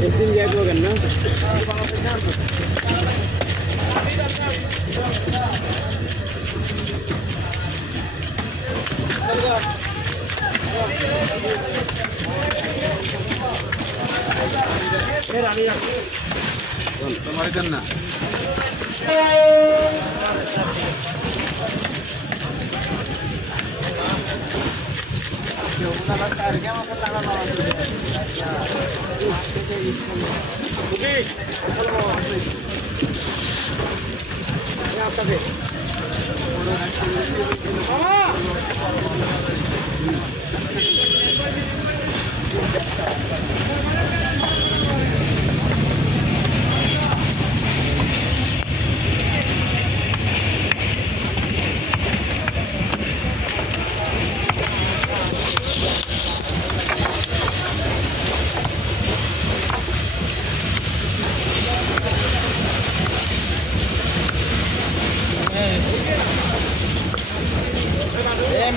একদিন যাই করবেন না তোমার দেন না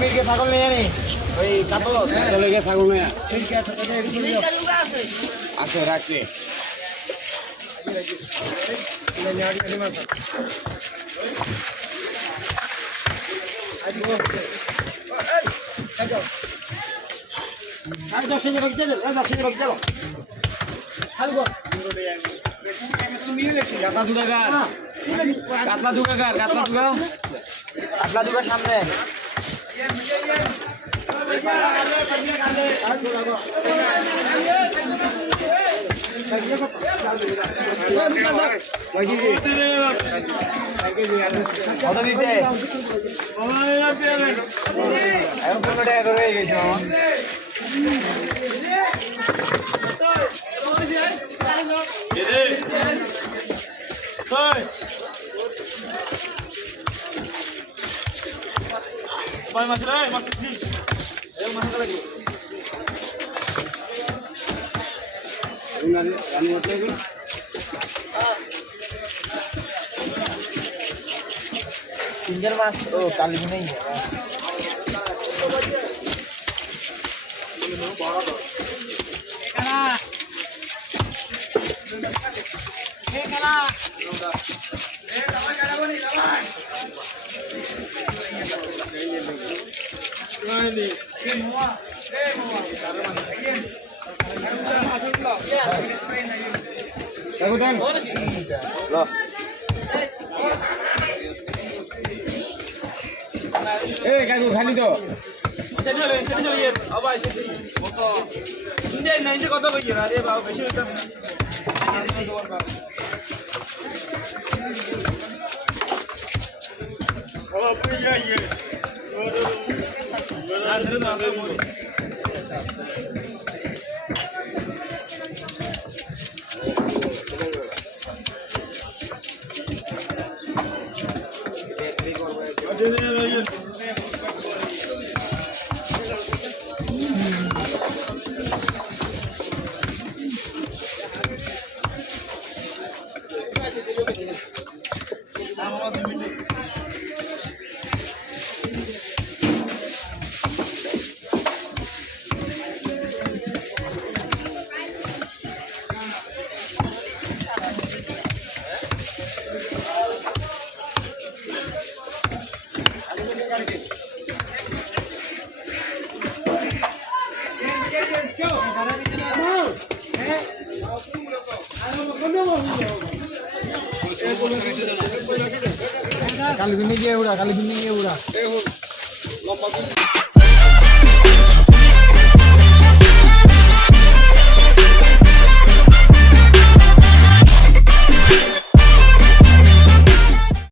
মির্গে ছাগল নিয়ে আনি ওই কাতল চলে গিয়ে থাকুন না আছে রাখছি কাতলা দুগার সামনে কত দিতে এখন 15 টাকা করে হয়ে গেছে তিনজন মাছ ও কালি নেই কাকু খালি তো কত বেশি না রে বাবু বেশি হইতাম কালী বিন্দি গিয়ে উড়া